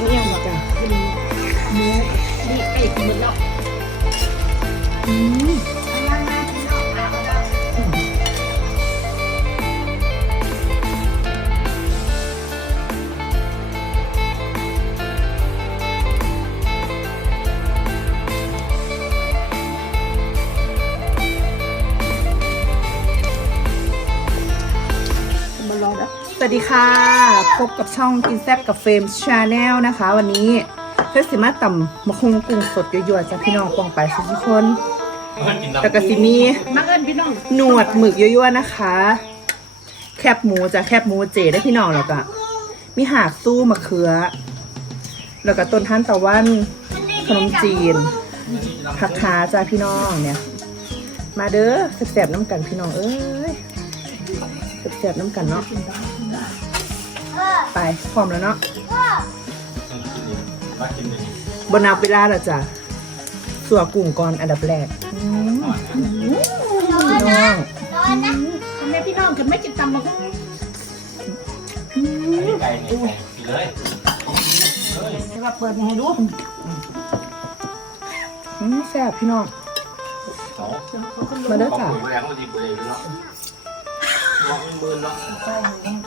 กินเองหมดจ้ะกินเนื้อนี่ไก่กินหมดแล้วอืม วสวัสดีค่ะ พบกับช่องกินแซบกับเฟรมชาแนลนะคะ วันนี้เฟสสิมาต่ำมะคงกุ้งสดยั่วๆจากพี่น้องปองไปทุกคนแล้วก็สิมีมาเอิ้นพี่น้องหนวดหมึกยั่วๆนะคะ แคบหมูจะแคบหมูเจได้พี่น้องแล้วก็มีหากสู้มะเขือ แล้วก็ต้นท่านตะวันขนมจีนผักคาจ้าพี่น้องเนี่ย มาเด้อแสบๆน้ำกันพี่น้องเอ้ยแสบๆน้ำกันเนาะ ไปพร้อมแล้วเนาะบนับเวลาแล้วจ้ะสัวกุ้งก่อนอันดับแรกอืมพี่น้องทำไมพี่น้องกันไม่กินตำมาก็ไก่ไก่เลยว่าเปิดให้ดูอืมแซ่บพี่น้องเขามาเด้อจ้ะปุ๋ยแรงก็ดีปุ๋ยเลยเนาะมองมือเนาะเ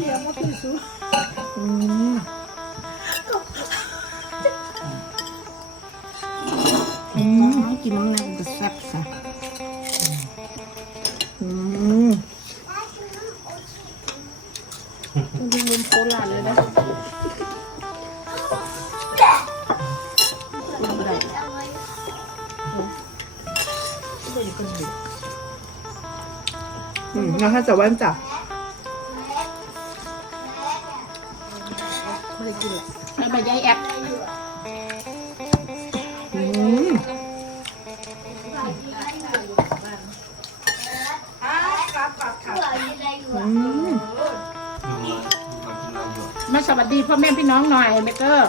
อืมอืมอืมกินน้ำน้ำก็แซ่บซะอืมดูมุมโคราชเลยนะอืมงั้นถ้จะวันจ้ะ ไม่ไปย้ายแอปอืมอืมมาสวัสดีพ่อแม่พี่น้องหน่อยเมเกอร์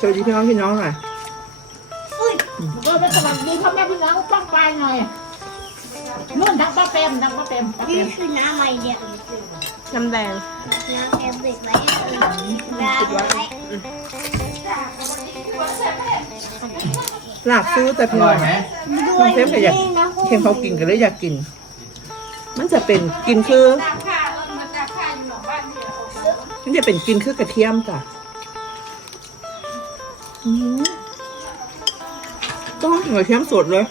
สวัสดีพี่น้องพี่น้องหน่อยเมเกอร์มาสวัสดีพ่อแม่พี่น้องป้องปลายหน่อยนู่นดังป้าเปรมดังป้าเปรมป้าเปรนี่มคือน้ำอะไรเนี่ยน้ำแดงน้ำแอมเบิกไว้ก็คือน้ำไว้ หลากซื้อแต่อพี่น้ร่อองยไหมคุณเซฟก็อยากเค็มเขากินกันเลยอยากกิน มันจะเป็นกินคือมันจะเป็นกินคือกระเทียมจ้ะอืมต้องกินกระเทียมสดเลย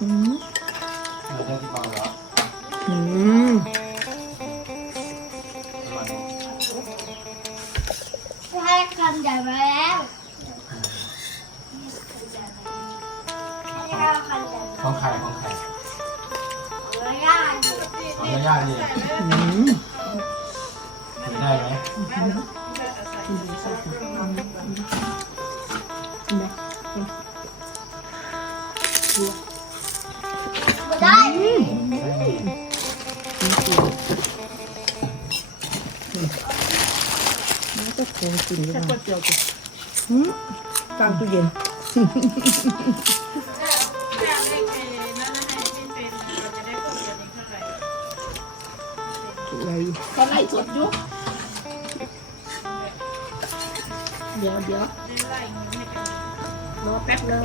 อืมเราจะที่ฟังเหรออื ย่าๆนี่อืมกินได้ไหมมาได้แล้วก็คงกินแค่ด้วยก๋วยเตี๋ยวจ้ะอืมกลางตู้เย็น อะไรก็ไล่สดอยู่เดี๋ยวเดี๋ยวรอแป๊บนึง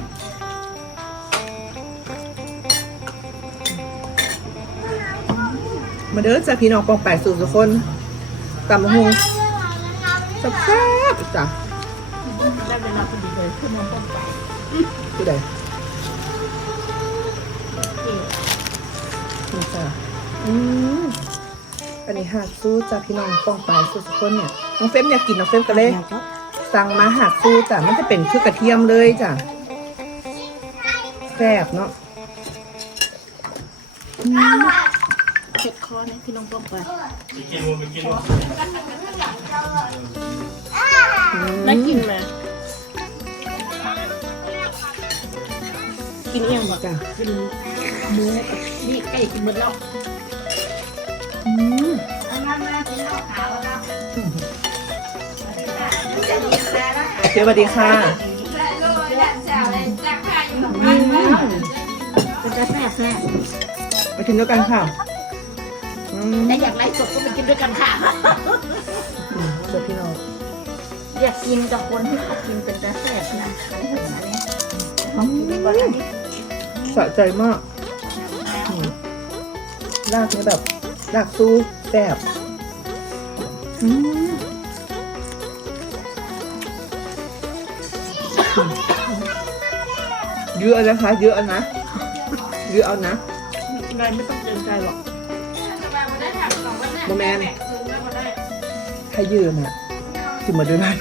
มาเด้อจ้ะพี่น้องปองแปดสู่ทุกคนตำมะฮงแซ่บจ้ะได้เวลาพอดีเลยขึ้นมาป้องปลายผู้ใดเอ๊ะนี่จ้ะอืม นนี้หากสู้จ้ะพี่น้องปองปลายสู่ทุกคนเนี่ยน้องเฟมอยากกินน้องเฟมกันเลย สั่งมาหากสู้จ้ะมันจะเป็นคือกระเทียมเลยจ้ะแซ่บเนาะอืมเช็ดคอเนี่ยพี่น้องป้องปลายไปกินวัวไปกินวัวแล้วกินมากินเองหมดจ้ะกินหมูนี่ไก่กินหมดแล้วอืมมามา เป็นข้าวขาวแล้วเดี๋ยวสวัสดีค่ะเป็นกาแฟแซ่บมากินด้วยกันค่ะอืมแต่อยากไล่สดก็ไปกินด้วยกันค่ะอืมเจอพี่น้องอยากกินกับคนที่เขากินเป็นกระแสนะไม่เห็นอันนี้เขากินก่อนอันนี้สะใจมากอืมลากเนี่ยแบบ ลากสู้แบบอืมเยอะนะคะ เยอะนะเยอะเอานะอะไรไม่ต้องเกรงใจหรอกโมแมนถ้ายืมอะถึงมาด้วยนะ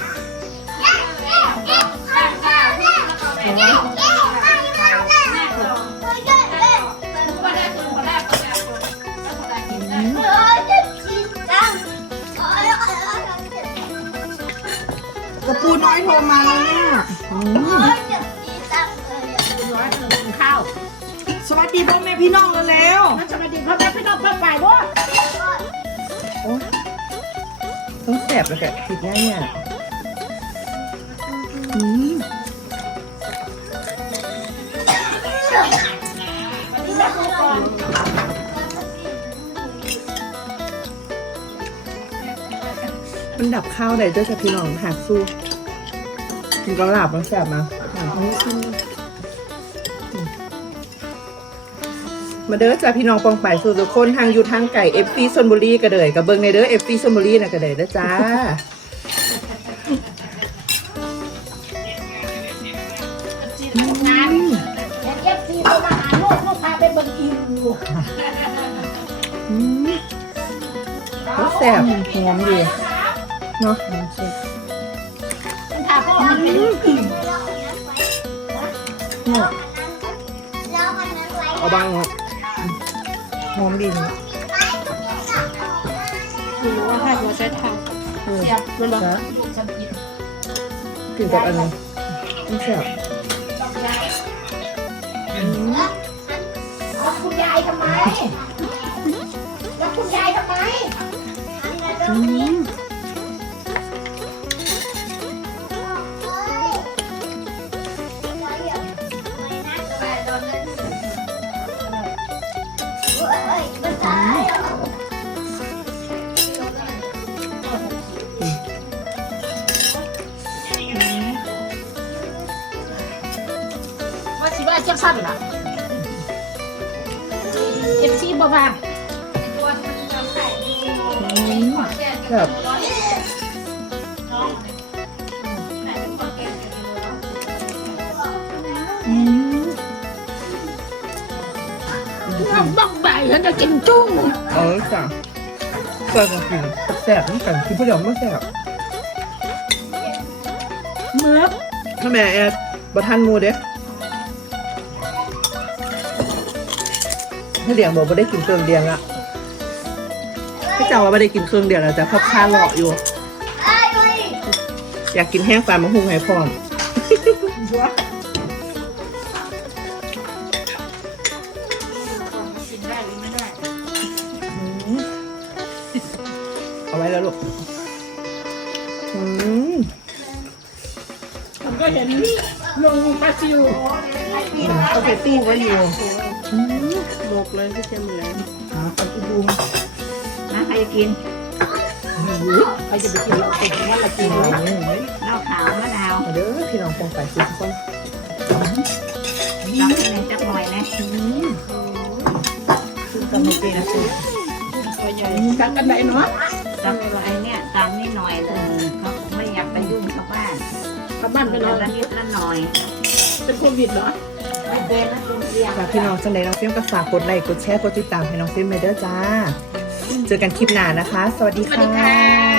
ระปูน้อยโทรมาแล้วเนี่ยอืมคุณร้อยหนึ่งกินข้าวสวัสดีพ่อแม่พี่น้องแล้วแล้วแล้วสวัสดีพ่อแม่พี่น้องเพื่อนฝ่ายด้วยโอ้ต้องแสบเลยแกผิดง่ายเนี่ยอืมนี่แม่ดูก่อนมันดับข้าวได้ด้วยจ้ะพี่น้องหักสู้ กินก็หลับมันแสบมามาเด้อจ้ะพี่น้องปองไปสู่ทุกคนทางอยู่ทางไก่เอฟซีชนบุรีกระเดยกับเบิงในเด้อเอฟซีชนบุรีนะกระเดยเด้อจ้างานเอฟซีเขามาหาลูกลูกพาไปเบิ่งอีวูอืมก็แสบหอมดีเนาะคุณพาพ่อมา เอีวเอาบางเนาะหอมดีเนาะหรือว่าให้หัวใจทางเสียบมันบอกกินกับอันนี้ไมันแสบอืมแล้วคุณยายทำไมแล้วคุณยายทำไม สิว่าจังสั้นล่ะเอฟซีบ่บ้างแบบอืมบังใบฉันจะกินจุ้งเออจ้ะแซ่บจริงแสบน้ำกันคือผู้เดียวไม่แสบเมือกถ้าแม่แอดบะทันหมูเด้ เลี้ยงบอกว่าได้กินเครื่องเดียงละพี่เจ้าว่าไม่ได้กินเครื่องเดียงแล้วแต่พับคาหล่ออยู่ อยากกินแห้งปลามาหุงให้พร้อมกินได้หรือไม่ได้อืมเอาไว้แล้วลูกอืมผมก็เห็นลงปลาซิวเอาไปตู้ไว้อยู่อืม หมกเลยพี่เจมเลยหาไปที่ดูนะใครจะกินใครจะไปกินเราเองว่าเรากินอืเลยมเหล้าขาวมะนาวมาเด้อพี่น้องปองไปสิทุกคนจับในจักหน่อยนะอืมซึ่งกันไม่เก่งนะคุณตัวใหญ่จักกันไหนเนาะจักอะไรเนี่ยตามนิดหน่อยเออเขาไม่อยากไปยุ่งชาวบ้านชาวบ้านเป็นอะไรนิดละหน่อยเป็นโควิดเหรอ ฝากพี่น้องจังเลยน้องเฟี้ยมก็ฝากกดไลค์กดแชร์กดติดตามให้น้องเฟี้ยมไปเด้อจ้า เจอกันคลิปหน้านะคะ สวัสดีค่ะ